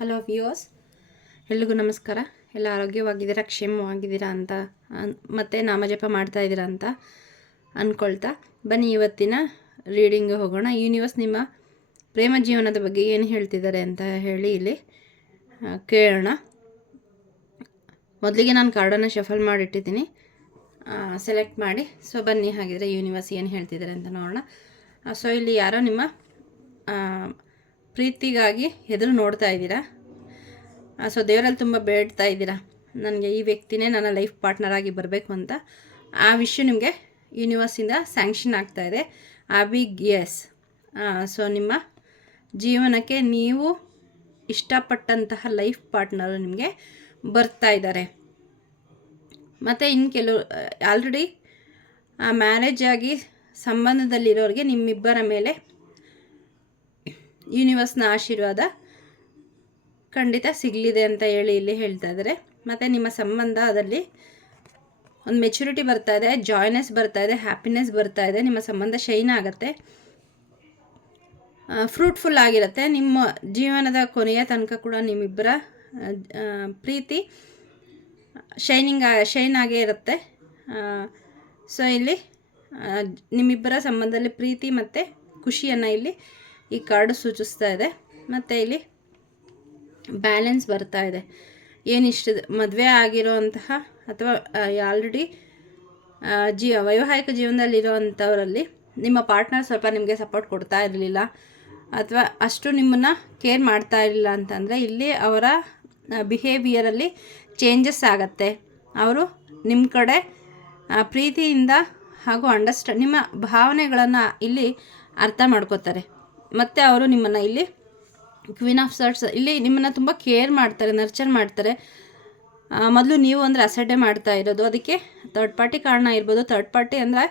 Hello viewers, ಎಲ್ರಿಗೂ ನಮಸ್ಕಾರ. ಎಲ್ಲ ಆರೋಗ್ಯವಾಗಿದ್ದೀರಾ, ಕ್ಷೇಮವಾಗಿದ್ದೀರಾ ಅಂತ ಮತ್ತು ನಾಮಜಪ ಮಾಡ್ತಾ ಇದ್ದೀರಾ ಅಂತ ಅಂದ್ಕೊಳ್ತಾ ಬನ್ನಿ ಇವತ್ತಿನ ರೀಡಿಂಗ್ ಹೋಗೋಣ. ಯೂನಿವರ್ಸ್ ನಿಮ್ಮ ಪ್ರೇಮ ಜೀವನದ ಬಗ್ಗೆ ಏನು ಹೇಳ್ತಿದ್ದಾರೆ ಅಂತ ಹೇಳಿ ಇಲ್ಲಿ ಕೇಳೋಣ. ಮೊದಲಿಗೆ ನಾನು ಕಾರ್ಡನ್ನು ಶಫಲ್ ಮಾಡಿಟ್ಟಿದ್ದೀನಿ, ಸೆಲೆಕ್ಟ್ ಮಾಡಿ. ಸೊ ಬನ್ನಿ ಹಾಗಿದ್ರೆ ಯೂನಿವರ್ಸ್ ಏನು ಹೇಳ್ತಿದ್ದಾರೆ ಅಂತ ನೋಡೋಣ. ಸೊ ಇಲ್ಲಿ ಯಾರೋ ನಿಮ್ಮ ಪ್ರೀತಿಗಾಗಿ ಎದುರು ನೋಡ್ತಾ ಇದ್ದೀರಾ. ಸೊ ದೇವರಲ್ಲಿ ತುಂಬ ಬೇಡ್ತಾ ಇದ್ದೀರಾ, ನನಗೆ ಈ ವ್ಯಕ್ತಿನೇ ನನ್ನ ಲೈಫ್ ಪಾರ್ಟ್ನರ್ ಆಗಿ ಬರಬೇಕು ಅಂತ. ಆ ವಿಷಯ ನಿಮಗೆ ಯೂನಿವರ್ಸಿಂದ ಸ್ಯಾಂಕ್ಷನ್ ಆಗ್ತಾ ಇದೆ. ಆ ಬಿಗ್ ಎಸ್. ಸೊ ನಿಮ್ಮ ಜೀವನಕ್ಕೆ ನೀವು ಇಷ್ಟಪಟ್ಟಂತಹ ಲೈಫ್ ಪಾರ್ಟ್ನರು ನಿಮಗೆ ಬರ್ತಾ ಇದ್ದಾರೆ. ಮತ್ತು ಇನ್ನು ಕೆಲವು ಆಲ್ರೆಡಿ ಮ್ಯಾರೇಜ್ ಆಗಿ ಸಂಬಂಧದಲ್ಲಿರೋರಿಗೆ ನಿಮ್ಮಿಬ್ಬರ ಮೇಲೆ ಯೂನಿವರ್ಸ್ನ ಆಶೀರ್ವಾದ ಖಂಡಿತ ಸಿಗಲಿದೆ ಅಂತ ಹೇಳಿ ಇಲ್ಲಿ ಹೇಳ್ತಾ ಇದ್ದಾರೆ. ಮತ್ತು ನಿಮ್ಮ ಸಂಬಂಧ ಅದರಲ್ಲಿ ಒಂದು ಮೆಚುರಿಟಿ ಬರ್ತಾ ಇದೆ, ಜಾಯ್ನೆಸ್ ಬರ್ತಾ ಇದೆ, ಹ್ಯಾಪಿನೆಸ್ ಬರ್ತಾ ಇದೆ. ನಿಮ್ಮ ಸಂಬಂಧ ಶೈನ್ ಆಗುತ್ತೆ, ಫ್ರೂಟ್ಫುಲ್ ಆಗಿರುತ್ತೆ. ನಿಮ್ಮ ಜೀವನದ ಕೊನೆಯ ತನಕ ಕೂಡ ನಿಮ್ಮಿಬ್ಬರ ಪ್ರೀತಿ ಶೈನ್ ಆಗೇ ಇರುತ್ತೆ. ಸೊ ಇಲ್ಲಿ ನಿಮ್ಮಿಬ್ಬರ ಸಂಬಂಧದಲ್ಲಿ ಪ್ರೀತಿ ಮತ್ತು ಖುಷಿಯನ್ನು ಇಲ್ಲಿ ಈ ಕಾರ್ಡು ಸೂಚಿಸ್ತಾ ಇದೆ. ಮತ್ತು ಇಲ್ಲಿ ಬ್ಯಾಲೆನ್ಸ್ ಬರ್ತಾ ಇದೆ. ಏನಿಷ್ಟು ಮದುವೆ ಆಗಿರೋಂತಹ ಅಥವಾ ಆಲ್ರೆಡಿ ವೈವಾಹಿಕ ಜೀವನದಲ್ಲಿರೋವಂಥವರಲ್ಲಿ ನಿಮ್ಮ ಪಾರ್ಟ್ನರ್ ಸ್ವಲ್ಪ ನಿಮಗೆ ಸಪೋರ್ಟ್ ಕೊಡ್ತಾ ಇರಲಿಲ್ಲ ಅಥವಾ ಅಷ್ಟು ನಿಮ್ಮನ್ನು ಕೇರ್ ಮಾಡ್ತಾ ಇರಲಿಲ್ಲ ಅಂತಂದರೆ ಇಲ್ಲಿ ಅವರ ಬಿಹೇವಿಯರಲ್ಲಿ ಚೇಂಜಸ್ ಆಗುತ್ತೆ. ಅವರು ನಿಮ್ಮ ಕಡೆ ಪ್ರೀತಿಯಿಂದ ಹಾಗೂ ನಿಮ್ಮ ಭಾವನೆಗಳನ್ನು ಇಲ್ಲಿ ಅರ್ಥ ಮಾಡ್ಕೋತಾರೆ. ಮತ್ತು ಅವರು ನಿಮ್ಮನ್ನು ಇಲ್ಲಿ ಕ್ವೀನ್ ಆಫ್ ಸರ್ಟ್ಸ್ ಇಲ್ಲಿ ನಿಮ್ಮನ್ನು ತುಂಬ ಕೇರ್ ಮಾಡ್ತಾರೆ, ನರ್ಚರ್ ಮಾಡ್ತಾರೆ. ಮೊದಲು ನೀವು ಅಂದರೆ ಅಸಡ್ಡೆ ಮಾಡ್ತಾ ಇರೋದು, ಅದಕ್ಕೆ ಥರ್ಡ್ ಪಾರ್ಟಿ ಕಾರಣ ಇರ್ಬೋದು. ಥರ್ಡ್ ಪಾರ್ಟಿ ಅಂದರೆ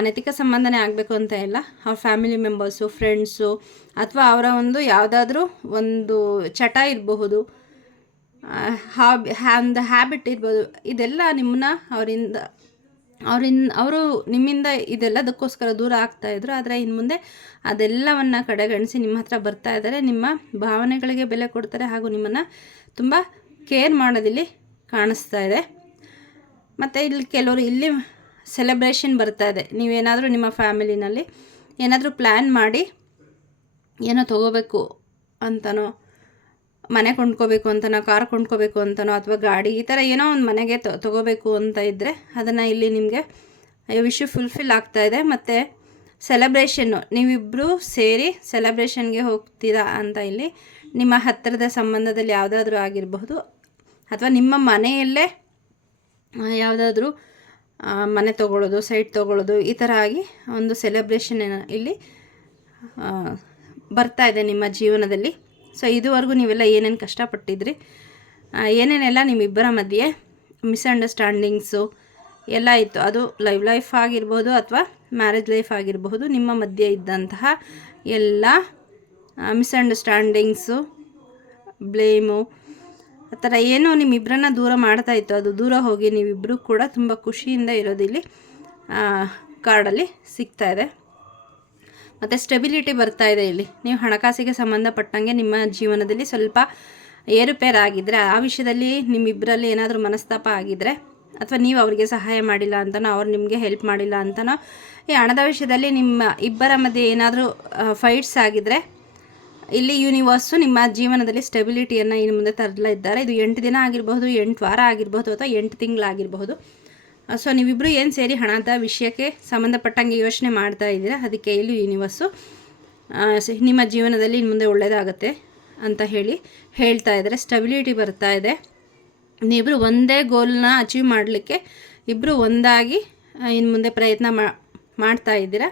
ಅನೈತಿಕ ಸಂಬಂಧನೇ ಆಗಬೇಕು ಅಂತ ಇಲ್ಲ. ಅವ್ರ ಫ್ಯಾಮಿಲಿ ಮೆಂಬರ್ಸು, ಫ್ರೆಂಡ್ಸು, ಅಥವಾ ಅವರ ಒಂದು ಯಾವುದಾದ್ರೂ ಒಂದು ಚಟ ಇರಬಹುದು, ಒಂದು ಹ್ಯಾಬಿಟ್ ಇರ್ಬೋದು. ಇದೆಲ್ಲ ನಿಮ್ಮನ್ನ ಅವರು ನಿಮ್ಮಿಂದ ಇದೆಲ್ಲದಕ್ಕೋಸ್ಕರ ದೂರ ಆಗ್ತಾಯಿದ್ರು. ಆದರೆ ಇನ್ನು ಮುಂದೆ ಅದೆಲ್ಲವನ್ನು ಕಡೆಗಣಿಸಿ ನಿಮ್ಮ ಹತ್ರ ಬರ್ತಾ ಇದ್ದಾರೆ. ನಿಮ್ಮ ಭಾವನೆಗಳಿಗೆ ಬೆಲೆ ಕೊಡ್ತಾರೆ ಹಾಗೂ ನಿಮ್ಮನ್ನು ತುಂಬ ಕೇರ್ ಮಾಡೋದಿಲ್ಲಿ ಕಾಣಿಸ್ತಾ ಇದೆ. ಮತ್ತು ಇಲ್ಲಿ ಕೆಲವರು ಇಲ್ಲಿ ಸೆಲೆಬ್ರೇಷನ್ ಬರ್ತಾ ಇದೆ. ನೀವೇನಾದರೂ ನಿಮ್ಮ ಫ್ಯಾಮಿಲಿನಲ್ಲಿ ಏನಾದರೂ ಪ್ಲ್ಯಾನ್ ಮಾಡಿ ಏನೋ ತೊಗೋಬೇಕು ಅಂತನೋ, ಮನೆ ಕೊಂಡ್ಕೋಬೇಕು ಅಂತನೋ, ಕಾರ್ ಕೊಂಡ್ಕೋಬೇಕು ಅಂತನೋ, ಅಥವಾ ಗಾಡಿ, ಈ ಥರ ಏನೋ ಒಂದು ಮನೆಗೆ ತೊಗೋಬೇಕು ಅಂತ ಇದ್ದರೆ ಅದನ್ನು ಇಲ್ಲಿ ನಿಮಗೆ ವಿಷಯ ಫುಲ್ಫಿಲ್ ಆಗ್ತಾಯಿದೆ. ಮತ್ತು ಸೆಲೆಬ್ರೇಷನ್ನು ನೀವಿಬ್ಬರು ಸೇರಿ ಸೆಲೆಬ್ರೇಷನ್ಗೆ ಹೋಗ್ತೀರಾ ಅಂತ ಇಲ್ಲಿ ನಿಮ್ಮ ಹತ್ತಿರದ ಸಂಬಂಧದಲ್ಲಿ ಯಾವುದಾದ್ರೂ ಆಗಿರಬಹುದು, ಅಥವಾ ನಿಮ್ಮ ಮನೆಯಲ್ಲೇ ಯಾವುದಾದ್ರೂ ಮನೆ ತೊಗೊಳ್ಳೋದು, ಸೈಟ್ ತೊಗೊಳ್ಳೋದು, ಈ ಥರ ಆಗಿ ಒಂದು ಸೆಲೆಬ್ರೇಷನ್ ಇಲ್ಲಿ ಬರ್ತಾ ಇದೆ ನಿಮ್ಮ ಜೀವನದಲ್ಲಿ. ಸೊ ಇದುವರೆಗೂ ನೀವೆಲ್ಲ ಏನೇನು ಕಷ್ಟಪಟ್ಟಿದ್ರಿ, ಏನೇನೆಲ್ಲ ನಿಮ್ಮಿಬ್ಬರ ಮಧ್ಯೆ ಮಿಸ್ಅಂಡರ್ಸ್ಟ್ಯಾಂಡಿಂಗ್ಸು ಎಲ್ಲ ಇತ್ತು, ಅದು ಲೈಫ್ ಆಗಿರ್ಬೋದು ಅಥವಾ ಮ್ಯಾರೇಜ್ ಲೈಫ್ ಆಗಿರಬಹುದು, ನಿಮ್ಮ ಮಧ್ಯೆ ಇದ್ದಂತಹ ಎಲ್ಲ ಮಿಸ್ಅಂಡರ್ಸ್ಟ್ಯಾಂಡಿಂಗ್ಸು, ಬ್ಲೇಮು, ಆ ಥರ ಏನೋ ನಿಮ್ಮಿಬ್ಬರನ್ನ ದೂರ ಮಾಡ್ತಾಯಿತ್ತು, ಅದು ದೂರ ಹೋಗಿ ನೀವಿಬ್ಬರು ಕೂಡ ತುಂಬ ಖುಷಿಯಿಂದ ಇರೋದಿಲ್ಲಿ ಕಾರ್ಡಲ್ಲಿ ಸಿಗ್ತಾಯಿದೆ. ಮತ್ತು ಸ್ಟೆಬಿಲಿಟಿ ಬರ್ತಾ ಇದೆ. ಇಲ್ಲಿ ನೀವು ಹಣಕಾಸಿಗೆ ಸಂಬಂಧಪಟ್ಟಂಗೆ ನಿಮ್ಮ ಜೀವನದಲ್ಲಿ ಸ್ವಲ್ಪ ಏರುಪೇರಾಗಿದ್ದರೆ, ಆ ವಿಷಯದಲ್ಲಿ ನಿಮ್ಮಿಬ್ಬರಲ್ಲಿ ಏನಾದರೂ ಮನಸ್ತಾಪ ಆಗಿದ್ದರೆ, ಅಥವಾ ನೀವು ಅವರಿಗೆ ಸಹಾಯ ಮಾಡಿಲ್ಲ ಅಂತನೋ, ಅವ್ರು ನಿಮಗೆ ಹೆಲ್ಪ್ ಮಾಡಿಲ್ಲ ಅಂತನೋ, ಈ ಹಣದ ವಿಷಯದಲ್ಲಿ ನಿಮ್ಮ ಇಬ್ಬರ ಮಧ್ಯೆ ಏನಾದರೂ ಫೈಟ್ಸ್ ಆಗಿದ್ದರೆ, ಇಲ್ಲಿ ಯೂನಿವರ್ಸು ನಿಮ್ಮ ಜೀವನದಲ್ಲಿ ಸ್ಟೆಬಿಲಿಟಿಯನ್ನು ಇನ್ನು ಮುಂದೆ ತರಲಿದ್ದಾರೆ. ಇದು 8 ದಿನ ಆಗಿರಬಹುದು, 8 ವಾರ ಆಗಿರಬಹುದು, ಅಥವಾ 8 ತಿಂಗಳಾಗಿರಬಹುದು. ಸೊ ನೀವಿಬ್ಬರು ಏನು ಸೇರಿ ಹಣದ ವಿಷಯಕ್ಕೆ ಸಂಬಂಧಪಟ್ಟಂಗೆ ಯೋಚನೆ ಮಾಡ್ತಾ ಇದ್ದೀರಾ. ಅದಕ್ಕೆ ಇಲ್ಲಿ ಯೂನಿವರ್ಸು ನಿಮ್ಮ ಜೀವನದಲ್ಲಿ ಇನ್ನು ಮುಂದೆ ಒಳ್ಳೆಯದಾಗುತ್ತೆ ಅಂತ ಹೇಳ್ತಾ ಇದ್ದಾರೆ. ಸ್ಟೆಬಿಲಿಟಿ ಬರ್ತಾ ಇದೆ. ನೀವಿಬ್ಬರು ಒಂದೇ ಗೋಲ್ನ ಅಚೀವ್ ಮಾಡಲಿಕ್ಕೆ ಇಬ್ಬರು ಒಂದಾಗಿ ಇನ್ನು ಮುಂದೆ ಪ್ರಯತ್ನ ಮಾಡ್ತಾ ಇದ್ದೀರಾ.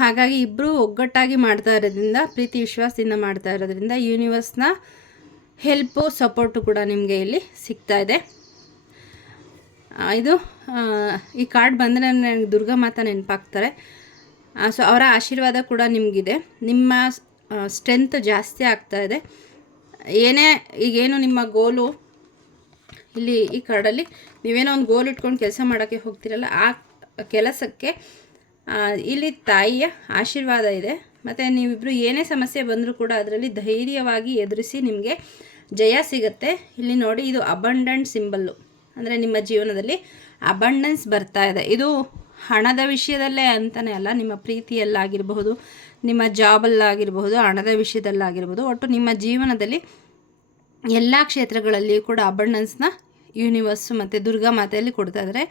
ಹಾಗಾಗಿ ಇಬ್ಬರು ಒಗ್ಗಟ್ಟಾಗಿ ಮಾಡ್ತಾ ಇರೋದ್ರಿಂದ, ಪ್ರೀತಿ ವಿಶ್ವಾಸದಿಂದ ಮಾಡ್ತಾ ಇರೋದ್ರಿಂದ ಯೂನಿವರ್ಸ್ನ ಹೆಲ್ಪು, ಸಪೋರ್ಟು ಕೂಡ ನಿಮಗೆ ಇಲ್ಲಿ ಸಿಗ್ತಾ ಇದೆ. ಇದು ಈ ಕಾರ್ಡ್ ಬಂದರೆ ನನಗೆ ದುರ್ಗಾ ಮಾತಾ ನೆನಪಾಗ್ತಾರೆ. ಸೊ ಅವರ ಆಶೀರ್ವಾದ ಕೂಡ ನಿಮಗಿದೆ. ನಿಮ್ಮ ಸ್ಟ್ರೆಂತ್ ಜಾಸ್ತಿ ಆಗ್ತಾ ಇದೆ. ಈಗೇನು ನಿಮ್ಮ ಗೋಲು ಇಲ್ಲಿ ಈ ಕಾರ್ಡಲ್ಲಿ ನೀವೇನೋ ಒಂದು ಗೋಲ್ ಇಟ್ಕೊಂಡು ಕೆಲಸ ಮಾಡೋಕ್ಕೆ ಹೋಗ್ತಿರಲ್ಲ, ಆ ಕೆಲಸಕ್ಕೆ ಇಲ್ಲಿ ತಾಯಿಯ ಆಶೀರ್ವಾದ ಇದೆ. ಮತ್ತು ನೀವಿಬ್ಬರು ಏನೇ ಸಮಸ್ಯೆ ಬಂದರೂ ಕೂಡ ಅದರಲ್ಲಿ ಧೈರ್ಯವಾಗಿ ಎದುರಿಸಿ ನಿಮಗೆ ಜಯ ಸಿಗುತ್ತೆ. ಇಲ್ಲಿ ನೋಡಿ, ಇದು ಅಬಂಡೆಂಟ್ ಸಿಂಬಲ್ಲು, ಅಂದರೆ ನಿಮ್ಮ ಜೀವನದಲ್ಲಿ ಅಬಂಡೆನ್ಸ್ ಬರ್ತಾ ಇದೆ. ಇದು ಹಣದ ವಿಷಯದಲ್ಲೇ ಅಂತಲೇ ಅಲ್ಲ, ನಿಮ್ಮ ಪ್ರೀತಿಯಲ್ಲಾಗಿರಬಹುದು, ನಿಮ್ಮ ಜಾಬಲ್ಲಾಗಿರಬಹುದು, ಹಣದ ವಿಷಯದಲ್ಲಾಗಿರ್ಬೋದು, ಒಟ್ಟು ನಿಮ್ಮ ಜೀವನದಲ್ಲಿ ಎಲ್ಲ ಕ್ಷೇತ್ರಗಳಲ್ಲಿ ಕೂಡ ಅಬಂಡೆನ್ಸ್ನ ಯೂನಿವರ್ಸ್ ಮತ್ತು ದುರ್ಗಾ ಮಾತೆಯಲ್ಲಿ ಕೊಡ್ತಾ ಇದ್ದಾರೆ.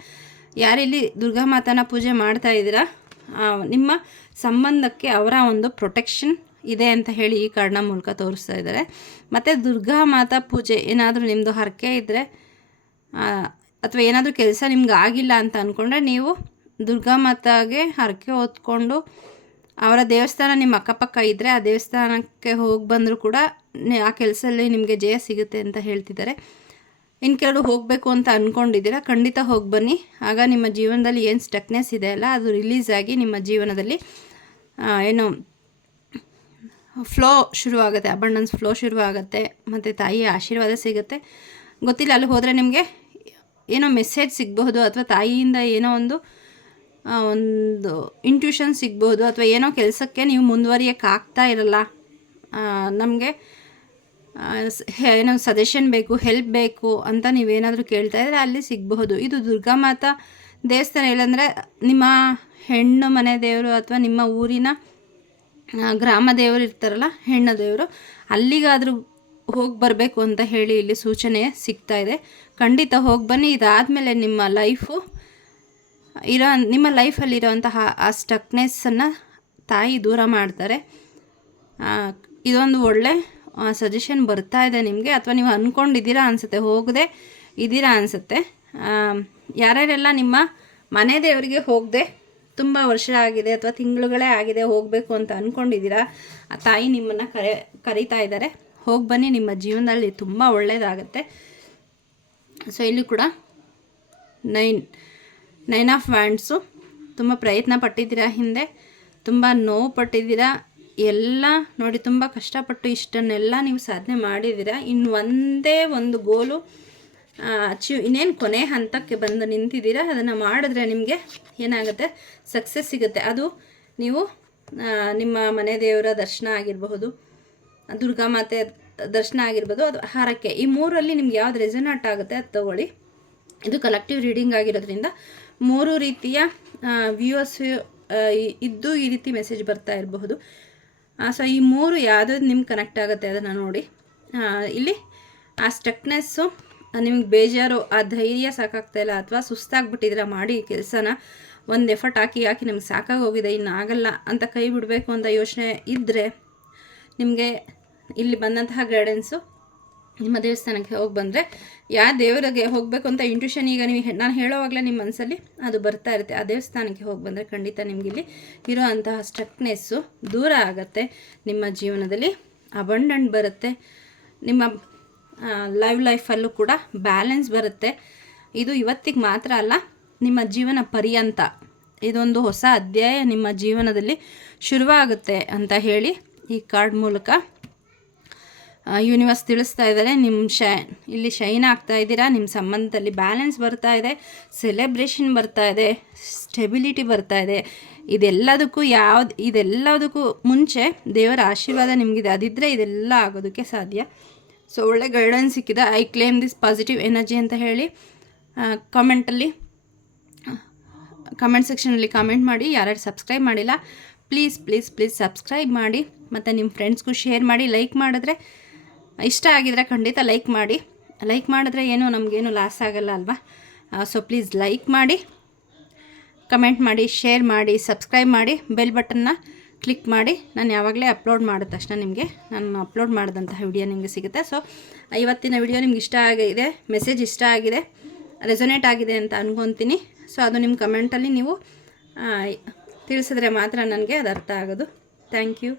ಯಾರಿಲ್ಲಿ ದುರ್ಗಾ ಮಾತನ ಪೂಜೆ ಮಾಡ್ತಾ ಇದ್ದೀರಾ, ನಿಮ್ಮ ಸಂಬಂಧಕ್ಕೆ ಅವರ ಒಂದು ಪ್ರೊಟೆಕ್ಷನ್ ಇದೆ ಅಂತ ಹೇಳಿ ಈ ಕಾರ್ಡ್ನ ಮೂಲಕ ತೋರಿಸ್ತಾ ಇದ್ದಾರೆ. ಮತ್ತು ದುರ್ಗಾ ಮಾತಾ ಪೂಜೆ ಏನಾದರೂ ನಿಮ್ಮದು ಹರಕೆ ಇದ್ದರೆ ಅಥವಾ ಏನಾದರೂ ಕೆಲಸ ನಿಮ್ಗೆ ಆಗಿಲ್ಲ ಅಂತ ಅಂದ್ಕೊಂಡ್ರೆ ನೀವು ದುರ್ಗಾ ಮಾತಾಗೆ ಹರಕೆ ಹೊತ್ಕೊಂಡು ಅವರ ದೇವಸ್ಥಾನ ನಿಮ್ಮ ಅಕ್ಕಪಕ್ಕ ಇದ್ದರೆ ಆ ದೇವಸ್ಥಾನಕ್ಕೆ ಹೋಗಿ ಬಂದರೂ ಕೂಡ ಆ ಕೆಲಸದಲ್ಲಿ ನಿಮಗೆ ಜಯ ಸಿಗುತ್ತೆ ಅಂತ ಹೇಳ್ತಿದ್ದಾರೆ. ಇನ್ನು ಕೆಲವರು ಹೋಗಬೇಕು ಅಂತ ಅಂದ್ಕೊಂಡಿದ್ದೀರಾ, ಖಂಡಿತ ಹೋಗಿ ಬನ್ನಿ. ಆಗ ನಿಮ್ಮ ಜೀವನದಲ್ಲಿ ಏನು ಸ್ಟಕ್ನೆಸ್ ಇದೆ ಅಲ್ಲ, ಅದು ರಿಲೀಸ್ ಆಗಿ ನಿಮ್ಮ ಜೀವನದಲ್ಲಿ ಏನು ಫ್ಲೋ ಶುರುವಾಗುತ್ತೆ, ಅಬಂಡೆನ್ಸ್ ಫ್ಲೋ ಶುರುವಾಗುತ್ತೆ, ಮತ್ತು ತಾಯಿಯ ಆಶೀರ್ವಾದ ಸಿಗುತ್ತೆ. ಗೊತ್ತಿಲ್ಲ, ಅಲ್ಲಿ ಹೋದರೆ ನಿಮಗೆ ಏನೋ ಮೆಸೇಜ್ ಸಿಗಬಹುದು, ಅಥವಾ ತಾಯಿಯಿಂದ ಏನೋ ಒಂದು ಇಂಟ್ಯೂಷನ್ ಸಿಗಬಹುದು, ಅಥವಾ ಏನೋ ಕೆಲಸಕ್ಕೆ ನೀವು ಮುಂದುವರಿಯೋಕ್ಕಾಗ್ತಾ ಇರಲ್ಲ, ನಮಗೆ ಏನೋ ಸಜೆಷನ್ ಬೇಕು, ಹೆಲ್ಪ್ ಬೇಕು ಅಂತ ನೀವೇನಾದರೂ ಕೇಳ್ತಾ ಇದ್ದರೆ ಅಲ್ಲಿ ಸಿಗಬಹುದು. ಇದು ದುರ್ಗಾ ಮಾತಾ ದೇವಸ್ಥಾನ ಇಲ್ಲಾಂದರೆ ನಿಮ್ಮ ಹೆಣ್ಣು ಮನೆ ದೇವರು ಅಥವಾ ನಿಮ್ಮ ಊರಿನ ಗ್ರಾಮ ದೇವರು ಇರ್ತಾರಲ್ಲ, ಹೆಣ್ಣು ದೇವರು, ಅಲ್ಲಿಗಾದರೂ ಹೋಗಿ ಬರಬೇಕು ಅಂತ ಹೇಳಿ ಇಲ್ಲಿ ಸೂಚನೆ ಸಿಗ್ತಾ ಇದೆ. ಖಂಡಿತ ಹೋಗಿ ಬನ್ನಿ. ಇದಾದಮೇಲೆ ನಿಮ್ಮ ಲೈಫಲ್ಲಿರೋಂತಹ ಆ ಸ್ಟಕ್ನೆಸ್ಸನ್ನು ತಾಯಿ ದೂರ ಮಾಡ್ತಾರೆ. ಇದೊಂದು ಒಳ್ಳೆ ಸಜೆಷನ್ ಬರ್ತಾ ಇದೆ ನಿಮಗೆ, ಅಥವಾ ನೀವು ಅಂದ್ಕೊಂಡಿದ್ದೀರಾ ಅನಿಸುತ್ತೆ, ಹೋಗದೆ ಇದ್ದೀರಾ ಅನಿಸುತ್ತೆ. ಯಾರ್ಯಾರೆಲ್ಲ ನಿಮ್ಮ ಮನೆ ದೇವರಿಗೆ ಹೋಗದೆ ತುಂಬ ವರ್ಷ ಆಗಿದೆ ಅಥವಾ ತಿಂಗಳುಗಳೇ ಆಗಿದೆ ಹೋಗಬೇಕು ಅಂತ ಅಂದ್ಕೊಂಡಿದ್ದೀರಾ, ಆ ತಾಯಿ ನಿಮ್ಮನ್ನು ಕರೀತಾ ಇದ್ದಾರೆ. ಹೋಗಿ ಬನ್ನಿ, ನಿಮ್ಮ ಜೀವನದಲ್ಲಿ ತುಂಬ ಒಳ್ಳೆಯದಾಗುತ್ತೆ. ಸೊ ಇಲ್ಲಿ ಕೂಡ 9 ಆಫ್ ವ್ಯಾಂಡ್ಸು. ತುಂಬ ಪ್ರಯತ್ನ ಪಟ್ಟಿದ್ದೀರಾ, ಹಿಂದೆ ತುಂಬ ನೋವು ಪಟ್ಟಿದ್ದೀರಾ, ಎಲ್ಲ ನೋಡಿ ತುಂಬ ಕಷ್ಟಪಟ್ಟು ಇಷ್ಟನ್ನೆಲ್ಲ ನೀವು ಸಾಧನೆ ಮಾಡಿದ್ದೀರಾ. ಇನ್ನು ಒಂದೇ ಒಂದು ಗೋಲು ಇನ್ನೇನು ಕೊನೆ ಹಂತಕ್ಕೆ ಬಂದು ನಿಂತಿದ್ದೀರಾ. ಅದನ್ನು ಮಾಡಿದ್ರೆ ನಿಮಗೆ ಏನಾಗುತ್ತೆ, ಸಕ್ಸಸ್ ಸಿಗುತ್ತೆ. ಅದು ನೀವು ನಿಮ್ಮ ಮನೆ ದೇವರ ದರ್ಶನ ಆಗಿರಬಹುದು, ದುರ್ಗಾ ಮಾತೆ ದರ್ಶನ ಆಗಿರ್ಬೋದು, ಅದು ಹಾರಕ್ಕೆ. ಈ ಮೂರಲ್ಲಿ ನಿಮ್ಗೆ ಯಾವ್ದು ರೆಸೊನೇಟ್ ಆಗುತ್ತೆ ಅದು ತಗೊಳ್ಳಿ. ಇದು ಕಲೆಕ್ಟಿವ್ ರೀಡಿಂಗ್ ಆಗಿರೋದ್ರಿಂದ 3 ರೀತಿಯ ವ್ಯೂವರ್ಸ್ ಇದ್ದು ಈ ರೀತಿ ಮೆಸೇಜ್ ಬರ್ತಾ ಇರಬಹುದು. ಸೊ ಈ 3 ಯಾವುದಾದ್ರು ನಿಮ್ಗೆ ಕನೆಕ್ಟ್ ಆಗುತ್ತೆ ಅದನ್ನು ನೋಡಿ. ಇಲ್ಲಿ ಆ ಸ್ಟಕ್ನೆಸ್ಸು, ನಿಮ್ಗೆ ಬೇಜಾರು, ಆ ಧೈರ್ಯ ಸಾಕಾಗ್ತಾಯಿಲ್ಲ, ಅಥವಾ ಸುಸ್ತಾಗ್ಬಿಟ್ಟಿದ್ದೀರಾ ಮಾಡಿ ಕೆಲಸನ, ಒಂದು ಎಫರ್ಟ್ ಹಾಕಿ ನಿಮ್ಗೆ ಸಾಕಾಗೋಗಿದೆ, ಇನ್ನು ಆಗಲ್ಲ ಅಂತ ಕೈ ಬಿಡಬೇಕು ಅಂತ ಯೋಚನೆ ಇದ್ದರೆ, ನಿಮಗೆ ಇಲ್ಲಿ ಬಂದಂತಹ ಗೈಡೆನ್ಸು ನಿಮ್ಮ ದೇವಸ್ಥಾನಕ್ಕೆ ಹೋಗಿ ಬಂದರೆ, ಯಾವ ದೇವರಿಗೆ ಹೋಗಬೇಕು ಅಂತ ಇಂಟ್ಯೂಷನ್ ಈಗ ನಾನು ಹೇಳೋವಾಗಲೇ ನಿಮ್ಮ ಮನಸ್ಸಲ್ಲಿ ಅದು ಬರ್ತಾ ಇರುತ್ತೆ. ಆ ದೇವಸ್ಥಾನಕ್ಕೆ ಹೋಗಿ ಬಂದರೆ ಖಂಡಿತ ನಿಮಗಿಲ್ಲಿ ಇರೋ ಅಂತಹ ಸ್ಟಕ್ನೆಸ್ಸು ದೂರ ಆಗುತ್ತೆ. ನಿಮ್ಮ ಜೀವನದಲ್ಲಿ ಅಬಂಡೆಂಟ್ ಬರುತ್ತೆ. ನಿಮ್ಮ ಲೈಫಲ್ಲೂ ಕೂಡ ಬ್ಯಾಲೆನ್ಸ್ ಬರುತ್ತೆ. ಇದು ಇವತ್ತಿಗೆ ಮಾತ್ರ ಅಲ್ಲ, ನಿಮ್ಮ ಜೀವನ ಪರ್ಯಂತ ಇದೊಂದು ಹೊಸ ಅಧ್ಯಾಯ ನಿಮ್ಮ ಜೀವನದಲ್ಲಿ ಶುರುವಾಗುತ್ತೆ ಅಂತ ಹೇಳಿ ಈ ಕಾರ್ಡ್ ಮೂಲಕ ಯೂನಿವರ್ಸ್ ತಿಳಿಸ್ತಾ ಇದ್ದಾರೆ. ಇಲ್ಲಿ ಶೈನ್ ಆಗ್ತಾ ಇದ್ದೀರಾ, ನಿಮ್ಮ ಸಂಬಂಧದಲ್ಲಿ ಬ್ಯಾಲೆನ್ಸ್ ಬರ್ತಾ ಇದೆ, ಸೆಲೆಬ್ರೇಷನ್ ಬರ್ತಾ ಇದೆ, ಸ್ಟೆಬಿಲಿಟಿ ಬರ್ತಾ ಇದೆ. ಇದೆಲ್ಲದಕ್ಕೂ ಮುಂಚೆ ದೇವರ ಆಶೀರ್ವಾದ ನಿಮಗಿದೆ, ಅದಿದ್ದರೆ ಇದೆಲ್ಲ ಆಗೋದಕ್ಕೆ ಸಾಧ್ಯ. ಸೊ ಒಳ್ಳೆ ಗೈಡೆನ್ಸ್ ಸಿಕ್ಕಿದೆ. I claim this positive energy ಅಂತ ಹೇಳಿ ಕಮೆಂಟ್ ಸೆಕ್ಷನಲ್ಲಿ ಕಮೆಂಟ್ ಮಾಡಿ. ಯಾರ್ಯಾರು ಸಬ್ಸ್ಕ್ರೈಬ್ ಮಾಡಿಲ್ಲ ಪ್ಲೀಸ್ ಸಬ್ಸ್ಕ್ರೈಬ್ ಮಾಡಿ, ಮತ್ತು ನಿಮ್ಮ ಫ್ರೆಂಡ್ಸ್ಗೂ ಶೇರ್ ಮಾಡಿ. ಲೈಕ್ ಮಾಡಿದ್ರೆ, ಇಷ್ಟ ಆಗಿದ್ರೆ ಖಂಡಿತ ಲೈಕ್ ಮಾಡಿ. ಲೈಕ್ ಮಾಡಿದ್ರೆ ಏನೋ ನಮಗೇನು ಲಾಸ್ ಆಗಲ್ಲ ಅಲ್ವಾ. ಸೊ ಪ್ಲೀಸ್ ಲೈಕ್ ಮಾಡಿ, ಕಮೆಂಟ್ ಮಾಡಿ, ಶೇರ್ ಮಾಡಿ, ಸಬ್ಸ್ಕ್ರೈಬ್ ಮಾಡಿ, ಬೆಲ್ ಬಟನ್ನ ಕ್ಲಿಕ್ ಮಾಡಿ. ನಾನು ಯಾವಾಗಲೇ ಅಪ್ಲೋಡ್ ಮಾಡಿದ ತಕ್ಷಣ ನಿಮಗೆ ನಾನು ಅಪ್ಲೋಡ್ ಮಾಡಿದಂತಹ ವಿಡಿಯೋ ನಿಮಗೆ ಸಿಗುತ್ತೆ. ಸೊ ಇವತ್ತಿನ ವಿಡಿಯೋ ನಿಮ್ಗೆ ಇಷ್ಟ ಆಗಿದೆ, ಮೆಸೇಜ್ ಇಷ್ಟ ಆಗಿದೆ, ರೆಸೊನೇಟ್ ಆಗಿದೆ ಅಂತ ಅನ್ಕೊತೀನಿ. ಸೊ ಅದು ನಿಮ್ಮ ಕಮೆಂಟಲ್ಲಿ ನೀವು ತಿಳಿಸಿದ್ರೆ ಮಾತ್ರ ನನಗೆ ಅದು ಅರ್ಥ ಆಗೋದು. Thank you.